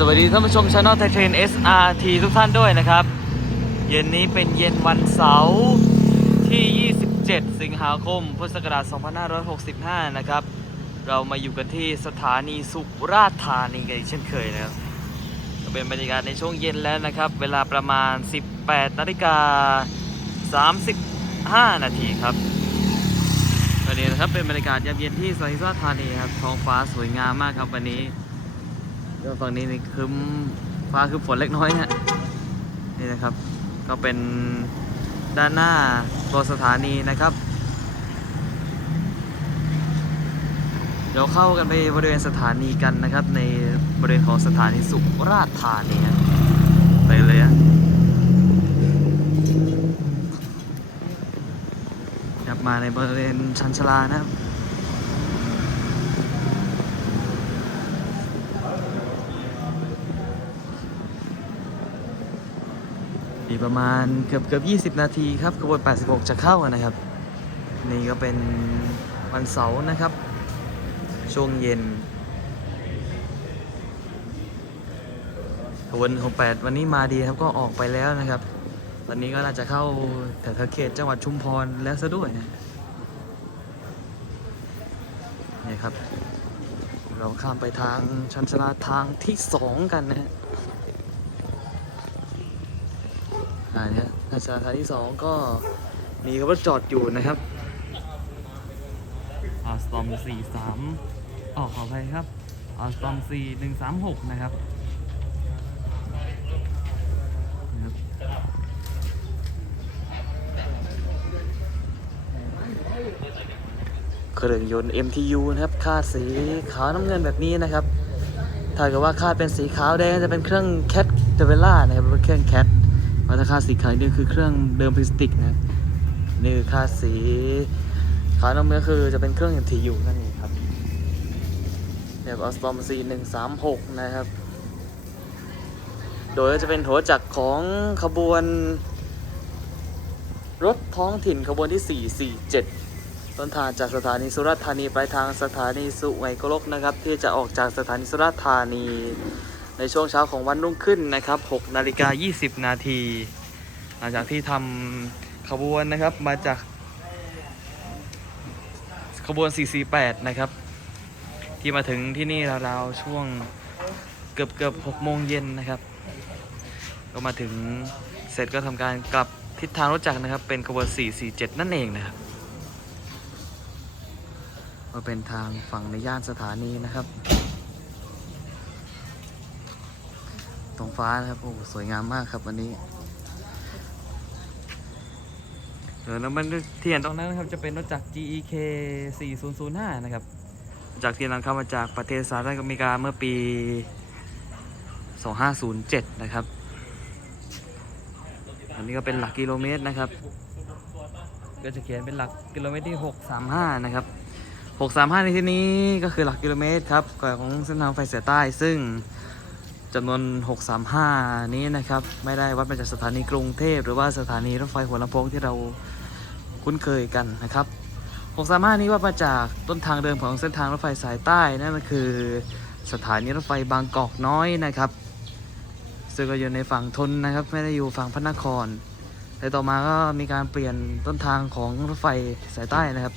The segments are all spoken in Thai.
สวัสดีท่านผู้ชมช anel ไทเทน SRT ทุกท่านด้วยนะครับ เย็นนี้เป็นเย็นวันเสาร์ที่ 27 สิงหาคม พุทธศักราช 2565 นะครับ เรามาอยู่กันที่สถานีสุราษฎร์ธานีกันอีกเช่นเคยนะครับเป็นบรรยากาศในช่วงเย็นแล้วนะครับ เวลาประมาณ 18 นาฬิกา 35 นาทีครับวันนี้นะครับเป็นบรรยากาศยามเย็นที่สถานีสุราษฎร์ธานีครับ ท้องฟ้าสวยงามมากครับวันนี้ ก็ฝั่งนี้นี่ครึ้มฟ้าคือฝนเล็กน้อยฮะนี่นะครับ ก็เป็นด้านหน้าตัวสถานีนะครับ เดี๋ยวเข้ากันไปบริเวณสถานีกันนะครับ ในบริเวณของสถานีสุราษฎร์ธานีฮะไปเลยฮะครับมาในบริเวณชันชลานะครับ อีกประมาณเกือบเกือบ20 นาทีครับขบวน 86 จะเข้านะครับ นี่ก็เป็นวันเสาร์นะครับ ช่วงเย็นขบวน68 วันนี้มาดีครับก็ออกไปแล้วนะครับ ตอนนี้ก็น่าจะเข้าแถวเขตจังหวัดชุมพรแล้วซะด้วยนะนี่ครับ เราข้ามไปทางชันชลาทางที่ 2 กันนะฮะ อ่าเนี่ยอาสาขาที่สองก็มีรถจอดอยู่นะครับอาสตอมสี่สามออกขออภัยครับอาสตอมสี่หนึ่งสามหกนะครับนะครับเครื่องยนต์ MTU นะครับ คาดสีขาวน้ำเงินแบบนี้นะครับ ถ้าเกิดว่าคาดเป็นสีขาวแดงจะเป็นเครื่อง Cat d e v e l a นะครับเป็นเครื่อง Cat มาตค่าสีขาวนี่คือเครื่องเดิมพลาสติกนะนี่คือค่าสีขาวน้ำเงินคือจะเป็นเครื่อง MTU นั่นเองครับแบบออสตอมซีหนึ่งสามหกนะครับ โดยจะเป็นหัวจักรของขบวน รถท้องถิ่นขบวนที่ 447 ต้นทางจากสถานีสุราษฎร์ธานีไปทางสถานีสุไหงโกลกนะครับ ที่จะออกจากสถานีสุราษฎร์ธานี ในช่วงเช้าของวันรุ่งขึ้นนะครับ6นาฬิกา20 นาทีหลังจากที่ทำขบวนนะครับมาจากขบวน 448 นะครับ ที่มาถึงที่นี่ราวๆช่วงเกือบเกือบ6โมงเย็นนะครับ ก็มาถึงเสร็จก็ทำการกลับทิศทางรถจักรนะครับ เป็นขบวน 447 นั่นเองนะครับก็เป็นทางฝั่งในย่านสถานีนะครับ ท้องฟ้านะครับ โอ้สวยงามมากครับวันนี้เออแล้วมันที่เห็นตรงนั้นนะครับจะเป็นรถจักร GEK 4005 นะครับ จากที่นำเข้ามาจากประเทศสหรัฐอเมริกาเมื่อปี 2507 นะครับ อันนี้ก็เป็นหลักกิโลเมตรนะครับ ก็จะเขียนเป็นหลักกิโลเมตรที่ 635 นะครับ 635 ในที่นี้ก็คือหลักกิโลเมตรครับของเส้นทางไฟเสียใต้ ซึ่ง จำนวน 635 นี้นะครับ ไม่ได้วัดมาจากสถานีกรุงเทพหรือว่าสถานีรถไฟหัวลำโพงที่เราคุ้นเคยกันนะครับ 635 นี้วัดมาจากต้นทางเดิมของเส้นทางรถไฟสายใต้นั่นก็คือ สถานีรถไฟบางกอกน้อยนะครับ ซึ่งก็อยู่ในฝั่งทนนะครับ ไม่ได้อยู่ฝั่งพระนคร แต่ต่อมาก็มีการเปลี่ยนต้นทางของรถไฟสายใต้นะครับ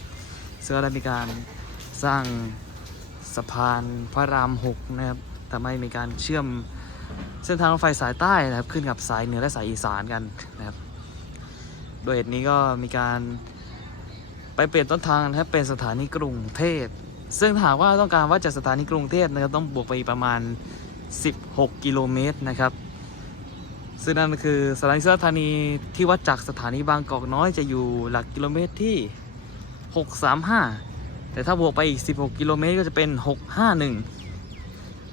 ซึ่งก็ได้มีการสร้างสะพานพระราม 6 นะครับ ทำให้มีการเชื่อมเส้นทางรถไฟสายใต้นะครับขึ้นกับสายเหนือและสายอีสานกันนะครับ โดยเหตุนี้ก็มีการไปเปลี่ยนต้นทางนะครับเป็นสถานีกรุงเทพ ซึ่งถาหากว่าต้องการว่าจากสถานีกรุงเทพนะครับต้องบวกไปประมาณ 16 กิโลเมตรนะครับ ซึ่งนั่นคือสถานีสุราษฎร์ธานีที่วัดจากสถานีบางกอกน้อยจะอยู่หลักกิโลเมตรที่ 635 แต่ถ้าบวกไปอีก 16 กิโลเมตรก็จะเป็น 651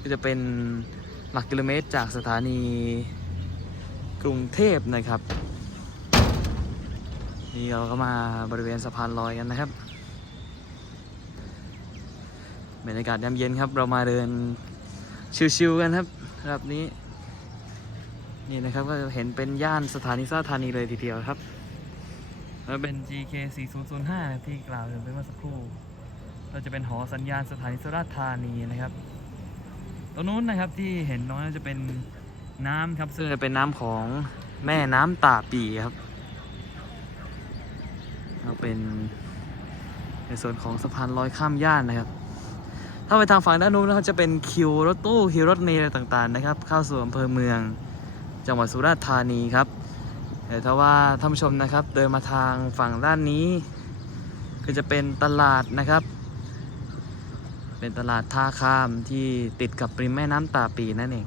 ก็จะเป็นหลักกิโลเมตรจากสถานีกรุงเทพนะครับ นี่เราก็มาบริเวณสะพานลอยกันนะครับบรรยากาศยามเย็นครับ เรามาเดินชิวๆกันครับแบบนี้ นี่นะครับก็เห็นเป็นย่านสถานีสุราษฎร์ธานีเลยทีเดียวครับ แล้วเป็น GK 4005ที่กล่าวถึงไปเมื่อสักครู่ เราจะเป็นหอสัญญาณสถานีสุราษฎร์ธานีนะครับ ตรงนู้นนะครับที่เห็นนั้นจะเป็นน้ำครับซึ่งจะเป็นน้ำของแม่น้ำตาปีครับแล้วเป็นในส่วนของสะพานลอยข้ามย่านนะครับ ถ้าไปทางฝั่งด้านนู้นนะครับจะเป็นคิวรถตู้คิวรถเมล์อะไรต่างๆนะครับ เข้าสู่อำเภอเมืองจังหวัดสุราษฎร์ธานีครับแต่ถ้าว่าท่านผู้ชมนะครับเดินมาทางฝั่งด้านนี้ ก็จะเป็นตลาดนะครับ เป็นตลาดท่าข้ามที่ติดกับริมแม่น้ำตาปีนั่นเอง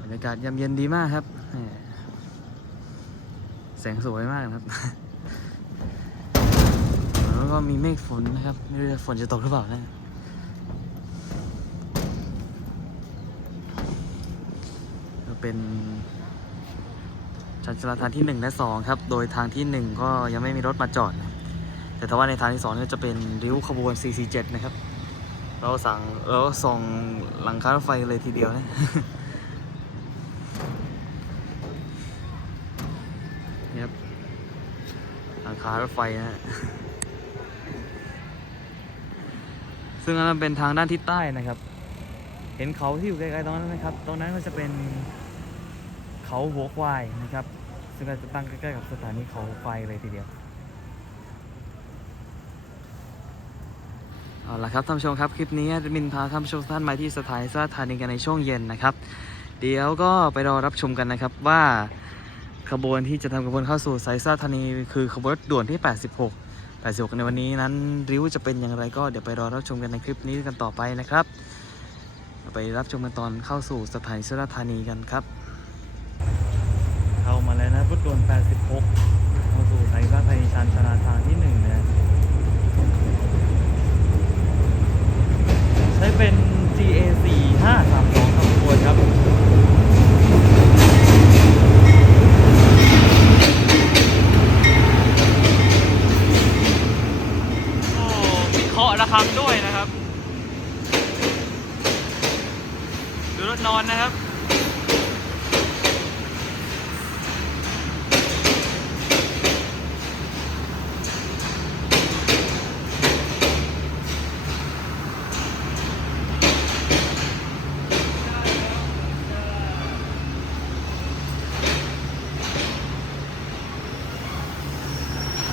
บรรยากาศยามเย็นดีมากครับ แสงสวยมากนะครับ แล้วก็มีเมฆฝนนะครับ ไม่รู้ฝนจะตกหรือเปล่านะเป็น ชันชลาทานที่1และ2ครับโดยทางที่ 1 ก็ยังไม่มีรถมาจอด แต่ถ้าว่าในทางที่2เนี่จะเป็นริ้วขบวน447นะครับ เราสั่งเราส่งหลังคารถไฟเลยทีเดียวนะนี่ครับหลังคารถไฟนะฮะซึ่งอันนั้นเป็นทางด้านทิศใต้นะครับ เห็นเขาที่อยู่ไกลๆตรงนั้นนะครับ ตรงนั้นก็จะเป็น เขาหัวควายนะครับ ซึ่งก็จะตั้งใกล้ๆกับสถานีเขาไฟเลยทีเดียวเอาละครับท่านผู้ชมครับคลิปนี้มินพาท่านผู้ชมท่านมาที่สถานีสุราษฎร์ธานีกันในช่วงเย็นนะครับ เดี๋ยวก็ไปรอรับชมกันนะครับว่าขบวนที่จะทำขบวนเข้าสู่สายสุราษฎร์ธานีคือขบวนรถด่วนที่ 86 86 ในวันนี้นั้นริ้วจะเป็นอย่างไรก็เดี๋ยวไปรอรับชมกันในคลิปนี้กันต่อไปนะครับ ไปรับชมกันตอนเข้าสู่สถานีสุราษฎร์ธานีกันครับ เข้ามาแล้วนะรถด่วน86เข้าสู่สายสุราษฎร์ธานีชานชาลาทางที่หนึ่งนะใช้เป็น GA 4 5 3 2ครับขบวนครับโอ้มีเคาะระฆังด้วยนะครับ ดูรถนอนนะครับ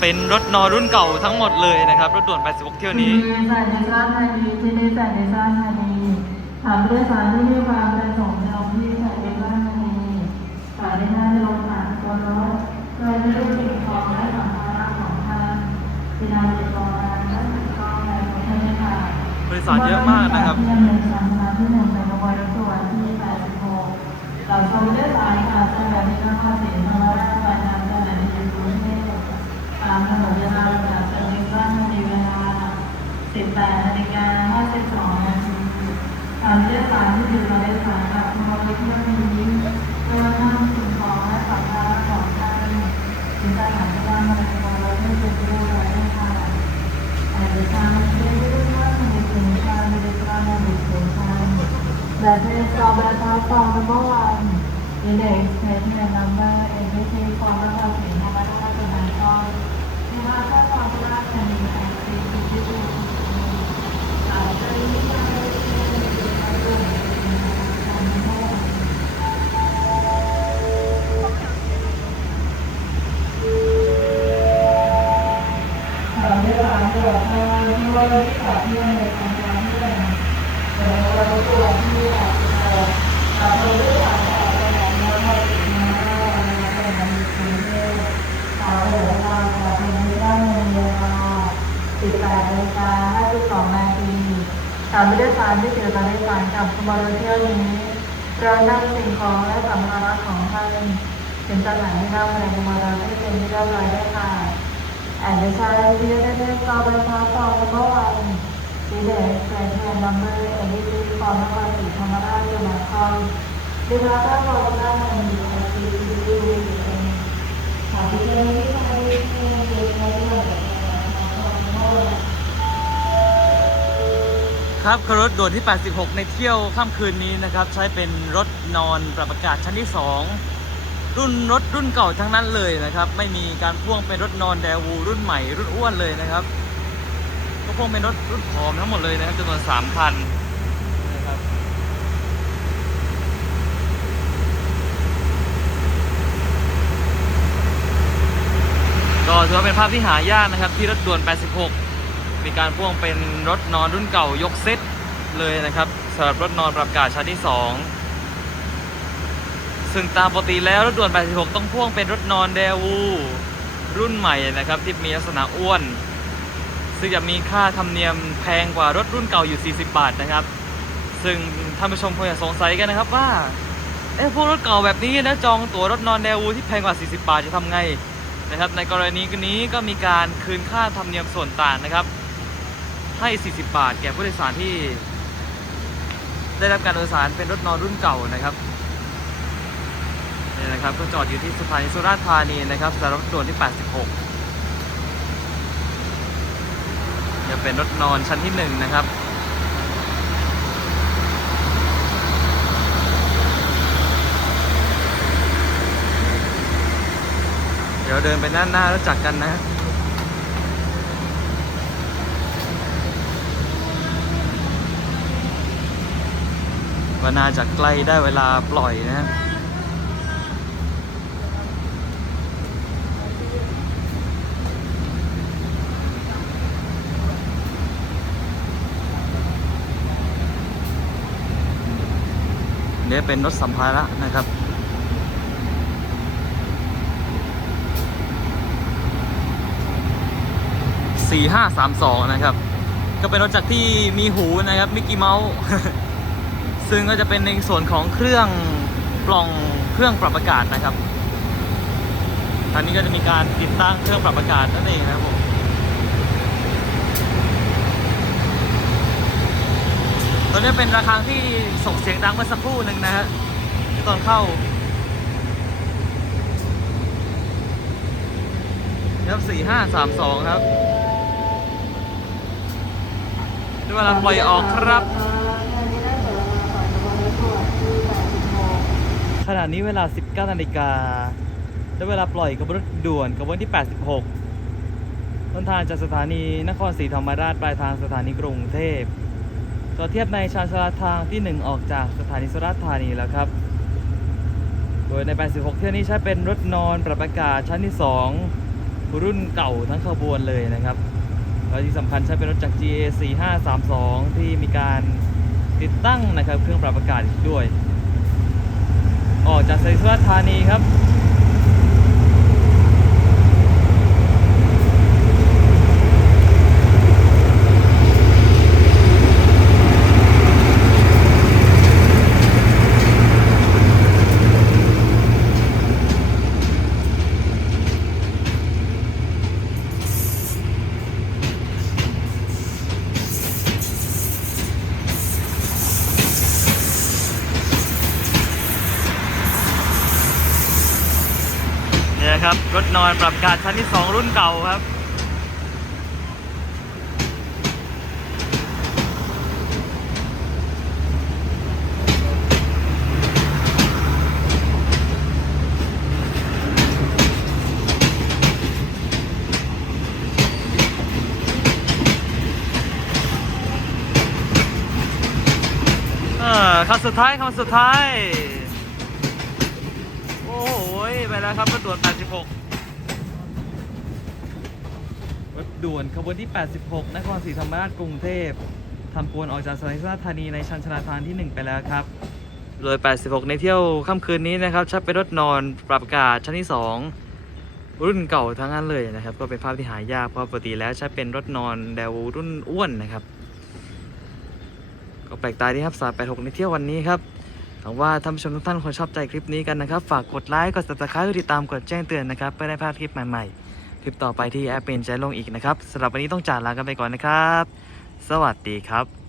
เป็นรถนอรุ่นเก่าทั้งหมดเลยนะครับ รถด่วน 86 เที่ยวนี้สายในชาติไทยดีที่ได้สายในชาติไทยดีถามด้วยสารที่มีความประสงค์ในองค์ที่สายในชาติไทยดีสายในหน้าที่ลงผ่านตัวรถโดยไม่รู้สิ่งของและสัมภาระของท่านที่นำติดตัวมาและสิ่งของในประเทศไทยบริษัทเยอะมากนะครับที่ดำเนินการมาที่หนึ่งในขบวนรถด่วนที่86เราชมด้วยสายค่ะสถานีนครศรีธรรมราชไปทางสถานีกรุงเทพตามถนนยานาวจากสถานีบ้านในเวลา 18นาฬิกา52นาทีตามเจ้าสารที่อยู่ในสายกับขบวนรถเที่ยวนี้เพื่อนำสิ่งของและสัมภาระของท่านถึงสถานที่ว่ามาในขบวนรถที่เป็นผู้ไว้ให้ค่ะอาจจะทำเพื่อที่รู้ว่าในถึงการในการในถึงการและเป็นสอบ แบบทา ตามผู้โดยสารที่เกี่ยวกับโดยสารกับขบวนรเที่ยวนี้ เรานำสิ่งของและสัมภาระของท่านถึงสถานที่นั่งในขบวนรถให้เป็นที่เรียบร้อยได้ค่ะแอนดิชันที่ได้ได้ต่อไปพาต่อเมื่อวันดีเดสเซนเทนนัมเบอร์เอลิซีฟอร์มนครศรีธรรมราชจังหวัดคอนดิลาต้าโรดด้านในมีไอซีทีวีวีเองค่ะที่เจ้าหน้าที่ทางที่ที่เกี่ยบเรื่องของเครับรถด่วนที่ 86 ในเที่ยวค่ำคืนนี้นะครับ ใช้เป็นรถนอนปรับอากาศชั้นที่ 2 รุ่นรถรุ่นเก่าทั้งนั้นเลยนะครับ ไม่มีการพ่วงเป็นรถนอนแดวูรุ่นใหม่รุ่นอ้วนเลยนะครับ ก็พ่วงเป็นรถรุ่นผอมทั้งหมดเลยนะครับจำนวนสามคันนะครับก็ถือว่าเป็นภาพที่หายากนะครับ ที่รถด่วน 86 มีการพ่วงเป็นรถนอนรุ่นเก่ายกเซตเลยนะครับสำหรับรถนอนปรับอากาศชั้นที่ 2 ซึ่งตามปกติแล้วรถด่วน 86 ต้องพ่วงเป็นรถนอนเดวูรุ่นใหม่นะครับที่มีลักษณะอ้วน ซึ่งจะมีค่าธรรมเนียมแพงกว่ารถรุ่นเก่าอยู่ 40 บาทนะครับ ซึ่งท่านผู้ชมคงจะสงสัยกันนะครับว่าเอ๊ะพวกรถเก่าแบบนี้นะจองตั๋วรถนอนเดวูที่แพงกว่า 40 บาทจะทำไงนะครับในกรณีนี้ก็มีการคืนค่าธรรมเนียมส่วนต่างนะครับ ให้ 40 บาท แก่ผู้โดยสารที่ ได้รับการโดยสารเป็นรถนอนรุ่นเก่านะครับนี่นะครับก็จอดอยู่ที่สถานีสุราษฎร์ธานีนะครับสถานรถด่วนที่ 86จะเป็นรถนอนชั้นที่ 1 นะครับเดี๋ยวเดินไปด้านหน้าแล้วจักกันนะ ว่าน่าจะใกล้ได้เวลาปล่อยนะเนี่ยเป็นรถสัมภาระนะครับสี่ห้าสามสองนะครับ ก็เป็นรถจักรที่มีหูนะครับ มิกกี้เมาส์ ซึ่งก็จะเป็นในส่วนของเครื่องปล่องเครื่องปรับอากาศนะครับทางนี้ก็จะมีการติดตั้งเครื่องปรับอากาศนั่นเองนะครับผมตัวนี้เป็นระฆังที่ส่งเสียงดังเมื่อสักครู่หนึ่งนะฮะที่ตอนเข้าครับสี่ห้าสามสองครับด้วยเวลาปล่อยออกครับ ขณะนี้เวลา 19นาฬิกาและเวลาปล่อยขบวนรถด่วนขบวนที่ 86ต้นทางจากสถานีนครศรีธรรมราชปลายทางสถานีกรุงเทพต่อเทียบในชานชาลาทางที่ 1 ออกจากสถานีสุราษฎร์ธานีแล้วครับ โดยใน 86 เที่ยวนี้ใช้เป็นรถนอนปรับอากาศชั้นที่ 2 รุ่นเก่าทั้งขบวนเลยนะครับแล้วที่สำคัญใช้เป็นรถจาก GA 4532 ที่มีการติดตั้งนะครับเครื่องปรับอากาศอีกด้วย ออกจากสถานีสุราษฎร์ธานีครับ ครับ รถนอนปรับอากาศชั้นที่ 2 รุ่นเก่าครับอ่าคำสุดท้ายคำสุดท้าย โอ้โหไปแล้วครับรถด่วน 86รถด่วนขบวนที่ 86 นครศรีธรรมราชกรุงเทพทำกวนออกจากสถานีสุราษฎร์ธานีในชันชลาทานที่ 1 ไปแล้วครับโดย86 ในเที่ยวค่ำคืนนี้นะครับใช้เป็นรถนอนปรับอากาศชั้นที่ 2 รุ่นเก่าทั้งนั้นเลยนะครับ ก็เป็นภาพที่หายากเพราะปกติแล้วใช้เป็นรถนอนเดวรุ่นอ้วนนะครับ ก็แปลกตาดีครับ386 ในเที่ยววันนี้ครับ หวังว่าท่านผู้ชมทุกท่านคงชอบใจคลิปนี้กันนะครับ ฝากกดไลค์ กด subscribe ติดตาม กดแจ้งเตือนนะครับเพื่อได้พลาดคลิปใหม่ๆ คลิปต่อไปที่แอปเป็นจะลงอีกนะครับสำหรับวันนี้ต้องจากลากันไปก่อนนะครับ สวัสดีครับ